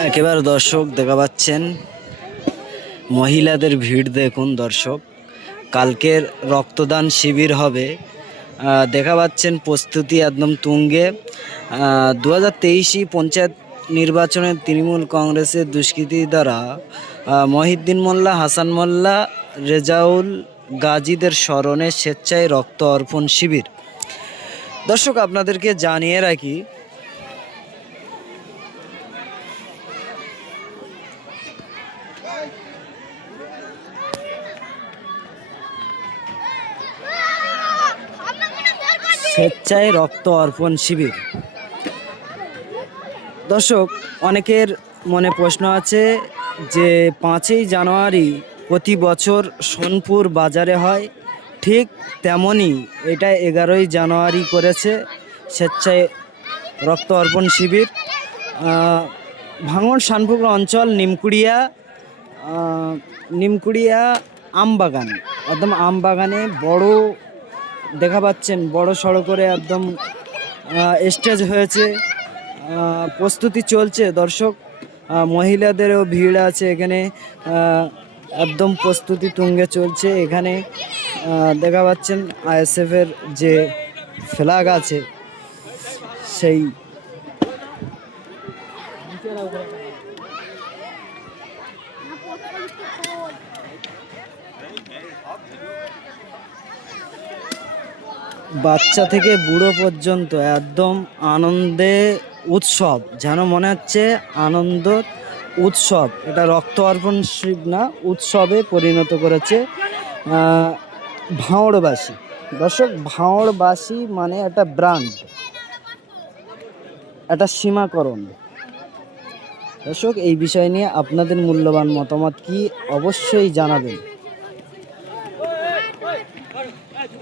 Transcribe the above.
একেবারে দর্শক দেখা পাচ্ছেন। মহিলাদের ভিড় দেখুন দর্শক। কালকের রক্তদান শিবির হবে। দেখা পাচ্ছেন প্রস্তুতি একদম তুঙ্গে। দু হাজার তেইশি পঞ্চায়েত নির্বাচনে তৃণমূল কংগ্রেসের দুষ্কৃতী দ্বারা আহ, মহিউদ্দিন মোল্লা হাসান মোল্লা রেজাউল গাজীদের স্মরণে স্বেচ্ছায় রক্ত অর্পণ শিবির। দর্শক আপনাদেরকে জানিয়ে রাখি স্বেচ্ছায় রক্ত অর্পণ শিবির। দর্শক, অনেকের মনে প্রশ্ন আছে যে পাঁচই জানুয়ারি প্রতি বছর সোনপুর বাজারে হয়। ঠিক তেমনই এটা এগারোই জানুয়ারি করেছে স্বেচ্ছায় রক্ত অর্পণ শিবির। ভাঙড় শানপুকুর অঞ্চল নিমকুড়িয়া নিমকুড়িয়া আমবাগান। একদম আমবাগানে বড় দেখা পাচ্ছেন, বড় সড়ো করে একদম স্টেজ হয়েছে। প্রস্তুতি চলছে, দর্শক। মহিলাদেরও ভিড় আছে এখানে। একদম প্রস্তুতি তুঙ্গে চলছে এখানে। দেখা পাচ্ছেন আইএসএফ এর যে ফ্ল্যাগ আছে, সেই বাচ্চা থেকে বুড়ো পর্যন্ত একদম আনন্দে উৎসব, যেন মনে হচ্ছে আনন্দ উৎসব। এটা রক্ত অর্পণ শিব না, উৎসবে পরিণত করেছে ভাঁড়বাসী দর্শক ভাঁড়বাসী মানে একটা ব্র্যান্ড একটা সীমাকরণ। দর্শক, এই বিষয় নিয়ে আপনাদের মূল্যবান মতামত কি অবশ্যই জানাবেন। du